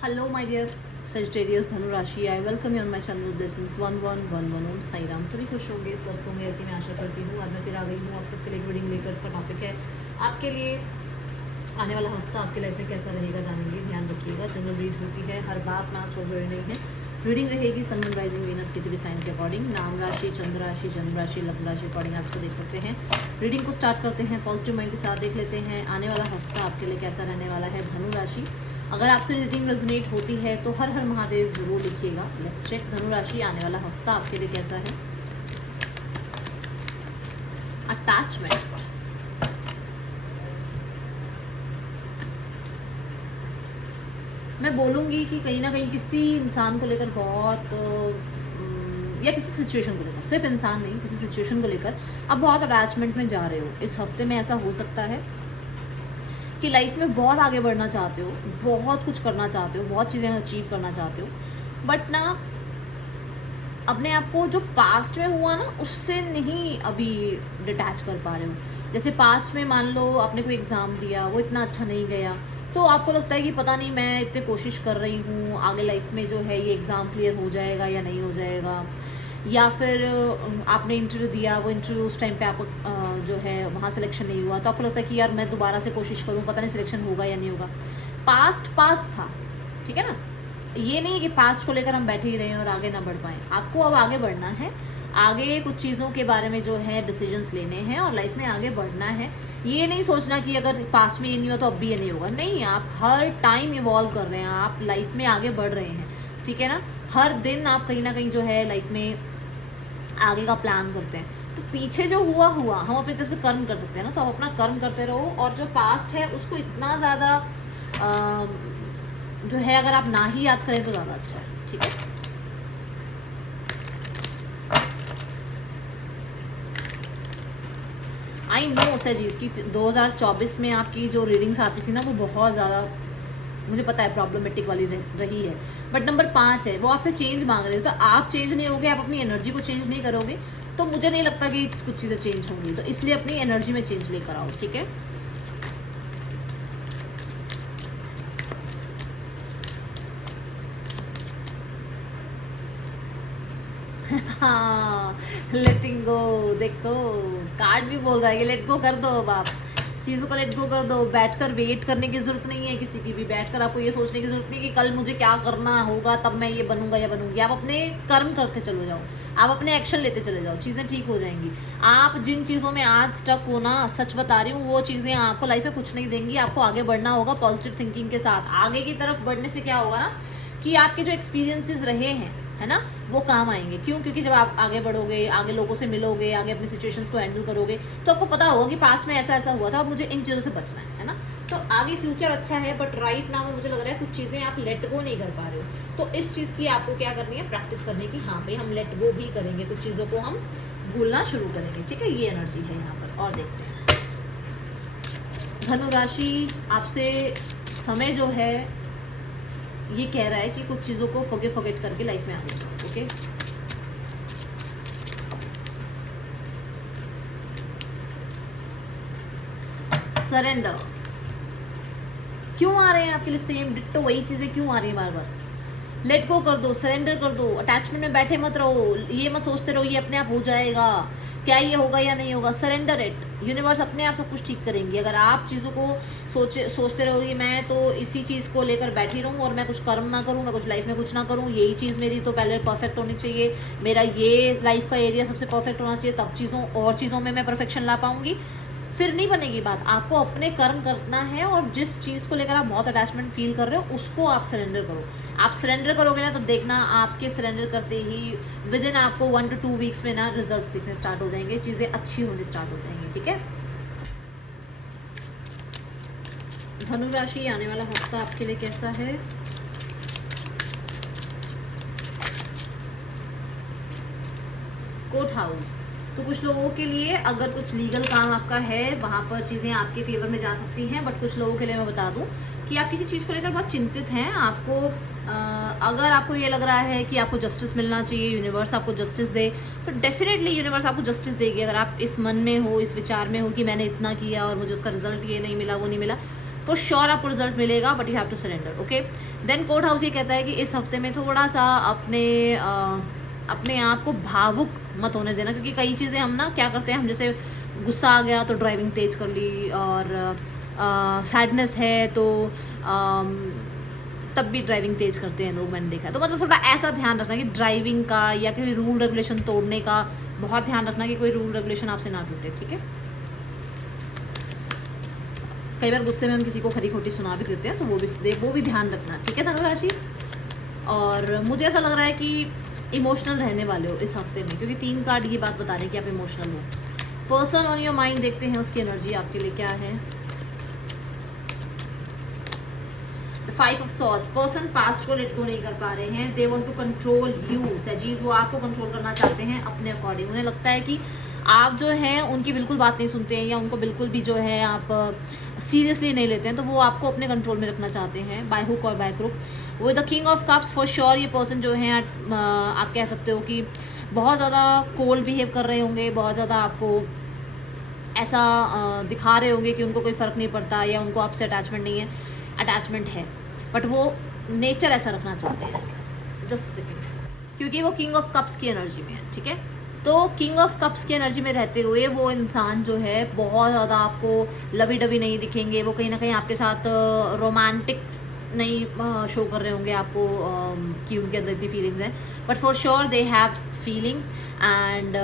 Hello, my dear Sagittarius धनु राशि. I welcome you on my channel blessings 1111 ओम साई राम. सभी खुश होंगे, स्वस्थ होंगे, ऐसी मैं आशा करती हूँ. आज मैं फिर आ गई हूँ आप सबके लिए रीडिंग लेकर. इसका टॉपिक है आपके लिए आने वाला हफ्ता आपकी लाइफ में कैसा रहेगा, जानेंगे. ध्यान रखिएगा, जनरल रीड होती है, हर बात में आप सोच रहे नहीं है. रीडिंग रहेगी सन मून राइजिंग वीनस किसी भी साइन के अकॉर्डिंग. नाम राशि, चंद्र राशि, जन्म राशि, लग्न राशि अकॉर्डिंग आप इसको देख सकते हैं. रीडिंग को स्टार्ट करते हैं. पॉजिटिव माइंड के साथ देख लेते हैं आने वाला हफ्ता आपके लिए कैसा रहने वाला है. धनु राशि, अगर आपसे रीडिंग रेजोनेट होती है तो हर हर महादेव जरूर लिखिएगा. लेट्स चेक धनु राशि आने वाला हफ्ता आपके लिए कैसा है. अटैचमेंट, मैं बोलूँगी कि कहीं ना कहीं किसी इंसान को लेकर बहुत या किसी सिचुएशन को लेकर, सिर्फ इंसान नहीं, किसी सिचुएशन को लेकर आप बहुत अटैचमेंट में जा रहे हो. इस हफ्ते में ऐसा हो सकता है कि लाइफ में बहुत आगे बढ़ना चाहते हो, बहुत कुछ करना चाहते हो, बहुत चीज़ें अचीव करना चाहते हो, बट ना अपने आप को जो पास्ट में हुआ ना उससे नहीं अभी डिटैच कर पा रहे हो. जैसे पास्ट में मान लो आपने कोई एग्ज़ाम दिया, वो इतना अच्छा नहीं गया, तो आपको लगता है कि पता नहीं मैं इतनी कोशिश कर रही हूँ, आगे लाइफ में जो है ये एग्ज़ाम क्लियर हो जाएगा या नहीं हो जाएगा. या फिर आपने इंटरव्यू दिया, वो इंटरव्यू उस टाइम पे आपको जो है वहाँ सिलेक्शन नहीं हुआ, तो आपको लगता है कि यार मैं दोबारा से कोशिश करूँ, पता नहीं सिलेक्शन होगा या नहीं होगा. पास्ट था, ठीक है ना. ये नहीं कि पास्ट को लेकर हम बैठे ही रहें और आगे ना बढ़ पाएँ. आपको अब आगे बढ़ना है, आगे कुछ चीज़ों के बारे में जो है डिसीजंस लेने हैं और लाइफ में आगे बढ़ना है. ये नहीं सोचना कि अगर पास्ट में ये नहीं हुआ तो अब भी ये नहीं होगा. नहीं, आप हर टाइम इवॉल्व कर रहे हैं, आप लाइफ में आगे बढ़ रहे हैं, ठीक है ना. हर दिन आप कहीं ना कहीं जो है लाइफ में आगे का प्लान करते हैं. तो पीछे जो हुआ हम अपनी तरफ से कर्म कर सकते हैं ना, तो आप अपना कर्म करते रहो. और जो पास्ट है उसको इतना ज़्यादा जो है अगर आप ना ही याद करें तो ज़्यादा अच्छा है, ठीक है. आई नो सजीज की 2024 में आपकी जो रीडिंग्स आती थी ना वो बहुत ज़्यादा, मुझे पता है, प्रॉब्लमेटिक वाली रही है. बट नंबर 5 है, वो आपसे चेंज मांग रहे हो, तो आप चेंज नहीं होगे, आप अपनी एनर्जी को चेंज नहीं करोगे, तो मुझे नहीं लगता कि कुछ चीज़ें चेंज होंगी. तो इसलिए अपनी एनर्जी में चेंज लेकर आओ, ठीक है. हाँ, लेटिंग गो. देखो कार्ड भी बोल रहा है कि लेट गो कर दो. अब आप चीज़ों को लेट गो कर दो. बैठकर वेट करने की ज़रूरत नहीं है किसी की भी. बैठकर आपको ये सोचने की ज़रूरत नहीं कि कल मुझे क्या करना होगा, तब मैं ये बनूंगा या बनूंगी. आप अपने कर्म करते चलो जाओ, आप अपने एक्शन लेते चले जाओ, चीज़ें ठीक हो जाएंगी. आप जिन चीज़ों में आज स्टक हो ना, सच बता रही हूँ, वो चीज़ें आपको लाइफ में कुछ नहीं देंगी. आपको आगे बढ़ना होगा पॉजिटिव थिंकिंग के साथ. आगे की तरफ बढ़ने से क्या होगा ना कि आपके जो एक्सपीरियंसेस रहे हैं, है ना, वो काम आएंगे. क्यों? क्योंकि जब आप आगे बढ़ोगे, आगे लोगों से मिलोगे, आगे अपनी सिचुएशंस को हैंडल करोगे, तो आपको पता होगा कि पास्ट में ऐसा ऐसा हुआ था, अब मुझे इन चीज़ों से बचना है ना. तो आगे फ्यूचर अच्छा है, बट राइट नाउ मुझे लग रहा है कुछ चीज़ें आप लेट गो नहीं कर पा रहे हो. तो इस चीज़ की आपको क्या करनी है, प्रैक्टिस करने की. हाँ भाई, हम लेट गो भी करेंगे, कुछ चीज़ों को हम भूलना शुरू करेंगे, ठीक है. ये एनर्जी है यहाँ पर. और देखते हैं धनु राशि, आपसे समय जो है ये कह रहा है कि कुछ चीज़ों को फॉरगेट करके लाइफ में आगे बढ़ो, ओके. सरेंडर. क्यों आ रहे हैं आपके लिए सेम डिट्टो वही चीज़ें क्यों आ रही हैं बार बार. लेट गो कर दो, सरेंडर कर दो. अटैचमेंट में बैठे मत रहो, ये मत सोचते रहो ये अपने आप हो जाएगा, क्या ये होगा या नहीं होगा. Surrender it. यूनिवर्स अपने आप सब कुछ ठीक करेंगी. अगर आप चीज़ों को सोचते रहोगे मैं तो इसी चीज़ को लेकर बैठी रहूँ और मैं कुछ कर्म ना करूँ, मैं कुछ लाइफ में कुछ ना करूँ, यही चीज़ मेरी तो पहले परफेक्ट होनी चाहिए, मेरा ये लाइफ का एरिया सबसे परफेक्ट होना चाहिए, तब चीज़ों में मैं परफेक्शन ला पाऊँगी, फिर नहीं बनेगी बात. आपको अपने कर्म करना है और जिस चीज़ को लेकर आप बहुत अटैचमेंट फील कर रहे हो उसको आप सरेंडर करो. आप सरेंडर करोगे ना तो देखना आपके सरेंडर करते ही विद इन आपको 1 to 2 वीक्स में ना रिजल्ट्स दिखने स्टार्ट हो जाएंगे, चीज़ें अच्छी होनी स्टार्ट हो जाएंगी, ठीक है. धनु राशि, आने वाला हफ्ता आपके लिए कैसा है. Court house. तो कुछ लोगों के लिए अगर कुछ लीगल काम आपका है वहाँ पर चीज़ें आपके फेवर में जा सकती हैं. बट कुछ लोगों के लिए मैं बता दूँ कि आप किसी चीज़ को लेकर बहुत चिंतित हैं. आपको अगर आपको ये लग रहा है कि आपको जस्टिस मिलना चाहिए, यूनिवर्स आपको जस्टिस दे, तो डेफिनेटली यूनिवर्स आपको जस्टिस देगी. अगर आप इस मन में हो, इस विचार में हो कि मैंने इतना किया और मुझे उसका रिजल्ट ये नहीं मिला, वो नहीं मिला, फॉर श्योर आपको रिजल्ट मिलेगा, but you have to surrender. Okay, then court house ये कहता है कि इस हफ्ते में थोड़ा सा अपने आप को भावुक मत होने देना, क्योंकि कई चीज़ें हम ना क्या करते हैं, हम जैसे गुस्सा आ गया तो ड्राइविंग तेज कर ली, और सैडनेस है तो तब भी ड्राइविंग तेज करते हैं लोग, मैंने देखा है। तो मतलब थोड़ा ऐसा ध्यान रखना कि ड्राइविंग का या कोई रूल रेगुलेशन तोड़ने का बहुत ध्यान रखना कि कोई रूल रेगुलेशन आपसे ना टूटे, ठीक है। कई बार गुस्से में हम किसी को खरी खोटी सुना भी देते हैं, तो वो भी ध्यान रखना, ठीक है धनु राशि। और मुझे ऐसा लग रहा है कि इमोशनल रहने वाले हो इस हफ्ते में, क्योंकि 3 कार्ड ये बात बता रहे हैं कि आप इमोशनल हो। पर्सन ऑन योर माइंड, देखते हैं उसकी एनर्जी आपके लिए क्या है। The 5 of swords, person past को लेट गो नहीं कर पा रहे हैं, they want to control you. सजीज, वो आपको कंट्रोल करना चाहते हैं अपने अकॉर्डिंग। उन्हें लगता है कि आप जो हैं उनकी बिल्कुल बात नहीं सुनते हैं, या उनको बिल्कुल भी जो है आप सीरियसली नहीं लेते हैं, तो वो आपको अपने कंट्रोल में रखना चाहते हैं बाय हुक और बाय क्रुक। वो the king of cups, for sure ये पर्सन जो है आप कह सकते हो कि बहुत ज़्यादा कोल्ड बिहेव कर रहे होंगे, बहुत ज़्यादा आपको ऐसा दिखा रहे होंगे कि उनको कोई फ़र्क नहीं पड़ता, या उनको आपसे अटैचमेंट नहीं है। अटैचमेंट है, बट वो नेचर ऐसा रखना चाहते हैं। जस्ट सेकेंड, क्योंकि वो किंग ऑफ कप्स की एनर्जी में है, ठीक है। तो किंग ऑफ कप्स की एनर्जी में रहते हुए वो इंसान जो है बहुत ज़्यादा आपको लवी डवी नहीं दिखेंगे। वो कहीं ना कहीं आपके साथ रोमांटिक नहीं शो कर रहे होंगे आपको कि उनके अंदर इतनी फीलिंग्स हैं, but for sure they have feelings. And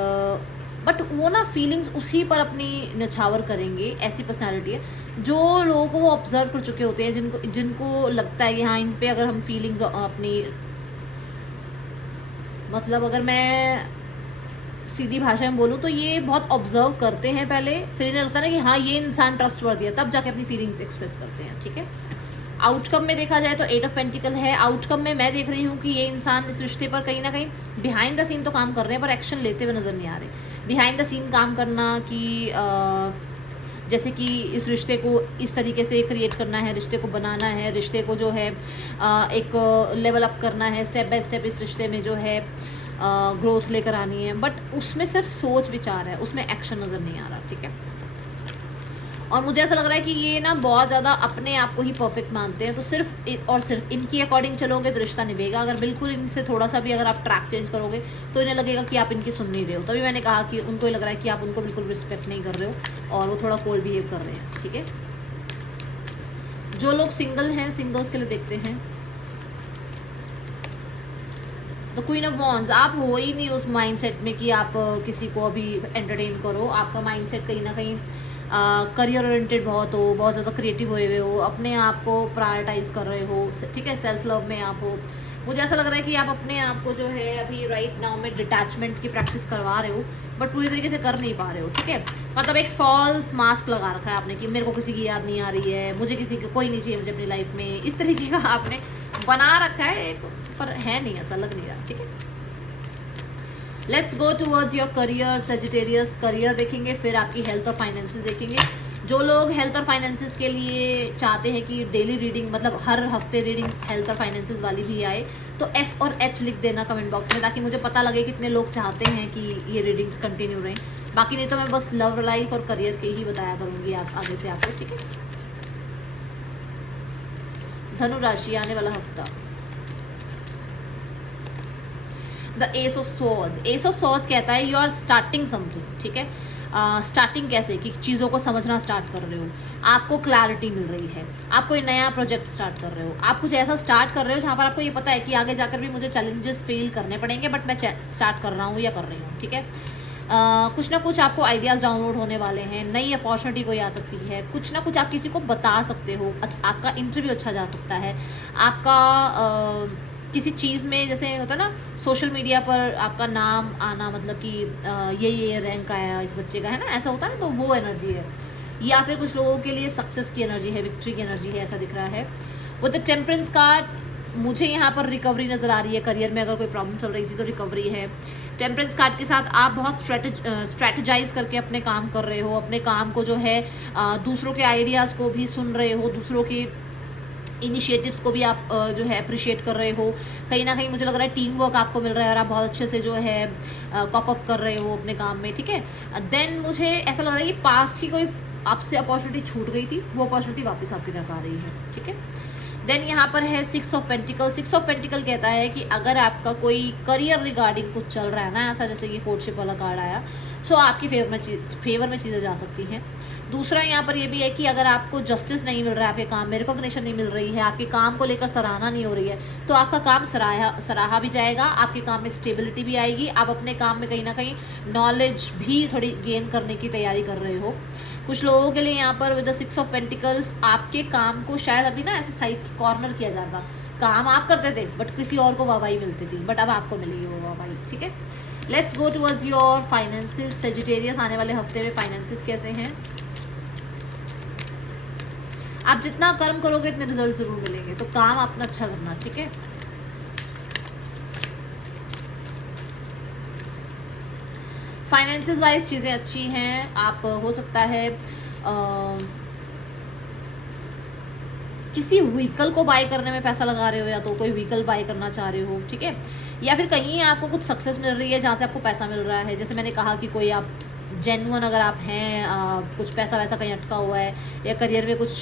but वो ना फीलिंग्स उसी पर अपनी नछावर करेंगे। ऐसी पर्सनालिटी है जो लोगों को वो ऑब्जर्व कर चुके होते हैं, जिनको लगता है कि हाँ इन पे अगर हम फीलिंग्स अपनी, मतलब अगर मैं सीधी भाषा में बोलूँ तो ये बहुत ऑब्जर्व करते हैं पहले, फिर इन्हें लगता है ना कि हाँ ये इंसान ट्रस्टवर्दी है, तब जाके अपनी फीलिंग्स एक्सप्रेस करते हैं, ठीक है। आउटकम में देखा जाए तो 8 ऑफ पेंटिकल है। आउटकम में मैं देख रही हूँ कि ये इंसान इस रिश्ते पर कहीं ना कहीं बिहाइंड द सीन तो काम कर रहे हैं, पर एक्शन लेते हुए नज़र नहीं आ रहे। बिहाइंड द सीन काम करना कि जैसे कि इस रिश्ते को इस तरीके से क्रिएट करना है, रिश्ते को बनाना है, रिश्ते को जो है एक लेवल अप करना है, स्टेप बाय स्टेप इस रिश्ते में जो है ग्रोथ लेकर आनी है, बट उसमें सिर्फ सोच विचार है, उसमें एक्शन नज़र नहीं आ रहा, ठीक है। और मुझे ऐसा लग रहा है कि ये ना बहुत ज़्यादा अपने आप को ही परफेक्ट मानते हैं, तो सिर्फ और सिर्फ इनकी अकॉर्डिंग चलोगे तो रिश्ता निभेगा। अगर बिल्कुल इनसे थोड़ा सा भी अगर आप ट्रैक चेंज करोगे तो इन्हें लगेगा कि आप इनकी सुन नहीं रहे हो। तभी मैंने कहा कि उनको ये लग रहा है कि आप उनको बिल्कुल रिस्पेक्ट नहीं कर रहे हो और वो थोड़ा कोल्ड बिहेव कर रहे हैं, ठीक है। जो लोग सिंगल हैं, सिंगल्स के लिए देखते हैं द क्वीन ऑफ वॉन्ड्स। आप हो ही नहीं उस माइंडसेट में कि आप किसी को अभी एंटरटेन करो। आपका माइंडसेट कहीं ना कहीं करियर ओरिएंटेड बहुत हो, बहुत ज़्यादा क्रिएटिव हुए हो, अपने आप को प्रायोरिटाइज कर रहे हो, ठीक है, सेल्फ लव में आप हो। मुझे ऐसा लग रहा है कि आप अपने आप को जो है अभी राइट नाउ में डिटैचमेंट की प्रैक्टिस करवा रहे हो, बट पूरी तरीके से कर नहीं पा रहे हो, ठीक है। मतलब एक फॉल्स मास्क लगा रखा है आपने कि मेरे को किसी की याद नहीं आ रही है, मुझे किसी को कोई नहीं चाहिए मुझे अपनी लाइफ में, इस तरीके का आपने बना रखा है एक, पर है नहीं, ऐसा लग नहीं रहा, ठीक है। Let's go towards your career Sagittarius. Career देखेंगे, फिर आपकी हेल्थ और फाइनेंसेस देखेंगे। जो लोग हेल्थ और फाइनेंसेस के लिए चाहते हैं कि डेली रीडिंग, मतलब हर हफ्ते रीडिंग हेल्थ और फाइनेंसेस वाली भी आए, तो F और H लिख देना कमेंट बॉक्स में, ताकि मुझे पता लगे कितने लोग चाहते हैं कि ये रीडिंग्स कंटिन्यू रहें। बाकी नहीं तो मैं बस लव लाइफ और करियर के ही बताया करूँगी आगे से आपको, ठीक है। धनु राशि आने वाला हफ्ता, the S of swords. S of swords कहता है यू आर स्टार्टिंग समथिंग, ठीक है। स्टार्टिंग कैसे कि चीज़ों को समझना स्टार्ट कर रहे हो, आपको क्लैरिटी मिल रही है, आप कोई नया प्रोजेक्ट स्टार्ट कर रहे हो, आप कुछ ऐसा स्टार्ट कर रहे हो जहाँ पर आपको ये पता है कि आगे जाकर भी मुझे चैलेंजेस फेल करने पड़ेंगे, बट मैं स्टार्ट कर रहा हूँ या कर रही हूँ, ठीक है। कुछ ना कुछ आपको आइडियाज़ डाउनलोड होने वाले हैं, नई अपॉर्चुनिटी कोई आ सकती है, कुछ ना कुछ आप किसी को बता सकते हो, आपका इंटरव्यू अच्छा जा सकता है, आपका किसी चीज़ में जैसे होता है ना सोशल मीडिया पर आपका नाम आना, मतलब कि ये रैंक आया इस बच्चे का, है ना, ऐसा होता है, तो वो एनर्जी है। या फिर कुछ लोगों के लिए सक्सेस की एनर्जी है, विक्ट्री की एनर्जी है, ऐसा दिख रहा है। वो द टेम्परेंस कार्ड, मुझे यहाँ पर रिकवरी नज़र आ रही है। करियर में अगर कोई प्रॉब्लम चल रही थी तो रिकवरी है। टेम्परेंस कार्ड के साथ आप बहुत स्ट्रेटजाइज करके अपने काम कर रहे हो, अपने काम को जो है दूसरों के आइडियाज़ को भी सुन रहे हो, दूसरों की इनिशिएटिव्स को भी आप जो है अप्रिशिएट कर रहे हो। कहीं ना कहीं मुझे लग रहा है टीम वर्क आपको मिल रहा है और आप बहुत अच्छे से जो है कॉप अप कर रहे हो अपने काम में, ठीक है। देन मुझे ऐसा लग रहा है कि पास्ट की कोई आपसे अपॉर्चुनिटी छूट गई थी, वो अपॉर्चुनिटी वापस आपकी तरफ आ रही है, ठीक है। देन यहाँ पर है 6 ऑफ पेंटिकल। 6 ऑफ पेंटिकल कहता है कि अगर आपका कोई करियर रिगार्डिंग कुछ चल रहा है ना ऐसा, जैसे ये कोर्टशिप वाला कार्ड आया, सो आपकी फेवर में चीज़ें जा सकती हैं। दूसरा यहाँ पर ये भी है कि अगर आपको जस्टिस नहीं मिल रहा है आपके काम में, रिकॉग्निशन नहीं मिल रही है, आपके काम को लेकर सराहना नहीं हो रही है, तो आपका काम सराहा भी जाएगा, आपके काम में स्टेबिलिटी भी आएगी, आप अपने काम में कहीं ना कहीं नॉलेज भी थोड़ी गेन करने की तैयारी कर रहे हो। कुछ लोगों के लिए यहाँ पर विद द 6 ऑफ पेंटिकल्स आपके काम को शायद अभी ना ऐसे साइड कॉर्नर किया जाता, काम आप करते थे बट किसी और को वाहवाही मिलती थी, बट अब आपको मिलेगी वो वाहवाही, ठीक है। Let's go towards your finances Sagittarius. आने वाले हफ्ते में फाइनेंसेस कैसे हैं? आप जितना कर्म करोगे इतने रिजल्ट जरूर मिलेंगे, तो काम अपना अच्छा करना, ठीक है। फाइनेंसेस वाइज चीज़ें अच्छी हैं। आप हो सकता है किसी व्हीकल को बाय करने में पैसा लगा रहे हो, या तो कोई व्हीकल बाय करना चाह रहे हो, ठीक है। या फिर कहीं आपको कुछ सक्सेस मिल रही है जहाँ से आपको पैसा मिल रहा है। जैसे मैंने कहा कि कोई आप जेन्युइन अगर आप हैं, कुछ पैसा वैसा कहीं अटका हुआ है, या करियर में कुछ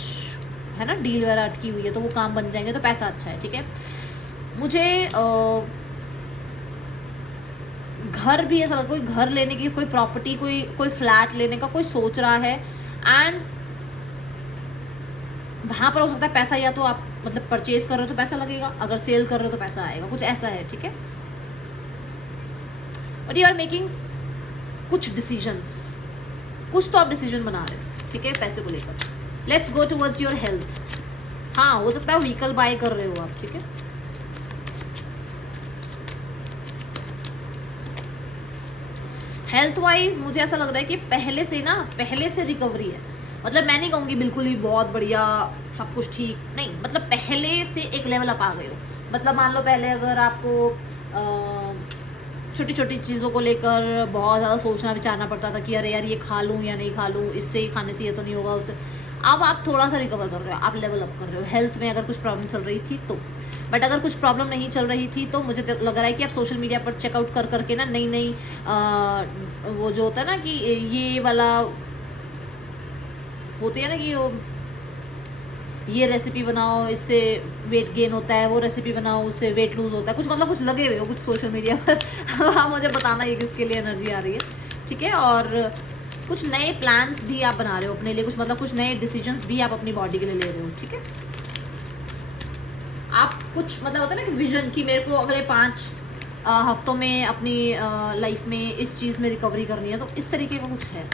है ना डील वगैरह अटकी हुई है, तो वो काम बन जाएंगे, तो पैसा अच्छा है, ठीक है। मुझे घर भी ऐसा लगता, कोई घर लेने की, कोई प्रॉपर्टी, कोई फ्लैट लेने का कोई सोच रहा है, एंड वहाँ पर हो सकता है पैसा, या तो आप मतलब परचेज कर रहे हो तो पैसा लगेगा, अगर सेल कर रहे हो तो पैसा आएगा, कुछ ऐसा है, ठीक है। बट यू आर मेकिंग कुछ डिसीजंस, कुछ तो आप डिसीजन बना रहे हो, ठीक है, पैसे को लेकर। Let's go towards your health. हाँ, हो सकता है व्हीकल बाय कर रहे हो आप, ठीक है। हेल्थ वाइज मुझे ऐसा लग रहा है कि पहले से रिकवरी है। मतलब मैं नहीं कहूँगी बिल्कुल ही बहुत बढ़िया सब कुछ ठीक, नहीं, मतलब पहले से एक लेवल अप आ गए हो। मतलब मान लो पहले अगर आपको छोटी छोटी चीज़ों को लेकर बहुत ज़्यादा सोचना विचारना पड़ता था कि अरे यार ये खा लूँ या नहीं खा लूँ, इससे खाने से ये तो नहीं होगा, उससे। अब आप थोड़ा सा रिकवर कर रहे हो, आप लेवल अप कर रहे हो। हेल्थ में अगर कुछ प्रॉब्लम चल रही थी तो, बट अगर कुछ प्रॉब्लम नहीं चल रही थी तो मुझे लग रहा है कि आप सोशल मीडिया पर चेकआउट कर करके ना नई वो जो होता है ना कि ये वाला होती है ना कि वो ये रेसिपी बनाओ इससे वेट गेन होता है, वो रेसिपी बनाओ उससे वेट लूज होता है, कुछ मतलब कुछ लगे हुए हो कुछ सोशल मीडिया पर। हाँ, मुझे बताना ये किसके लिए एनर्जी आ रही है, ठीक है। और कुछ नए प्लान्स भी आप बना रहे हो अपने लिए, कुछ मतलब कुछ नए डिसीजंस भी आप अपनी बॉडी के लिए ले रहे हो, ठीक है। आप कुछ मतलब होता है ना कि विजन की मेरे को अगले 5 हफ्तों में अपनी लाइफ में इस चीज़ में रिकवरी करनी है, तो इस तरीके का कुछ है।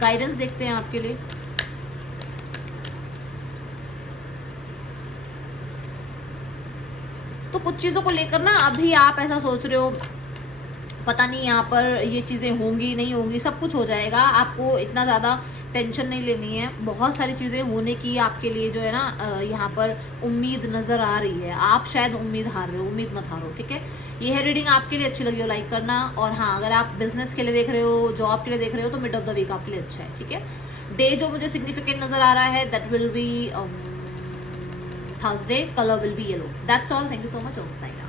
गाइडेंस देखते हैं आपके लिए। तो कुछ चीज़ों को लेकर ना अभी आप ऐसा सोच रहे हो पता नहीं यहाँ पर ये चीज़ें होंगी नहीं होंगी, सब कुछ हो जाएगा, आपको इतना ज़्यादा टेंशन नहीं लेनी है। बहुत सारी चीज़ें होने की आपके लिए जो है ना यहाँ पर उम्मीद नज़र आ रही है। आप शायद उम्मीद हार रहे हो, उम्मीद मत हारो, ठीक है। ये है रीडिंग, आपके लिए अच्छी लगी हो लाइक करना। और हाँ, अगर आप बिजनेस के लिए देख रहे हो, जॉब के लिए देख रहे हो, तो मिड ऑफ द वीक आपके लिए अच्छा है, ठीक है। डे जो मुझे सिग्निफिकेंट नज़र आ रहा है that will be Thursday, colour will be yellow. That's all, thank you so much, Om Sai Ram.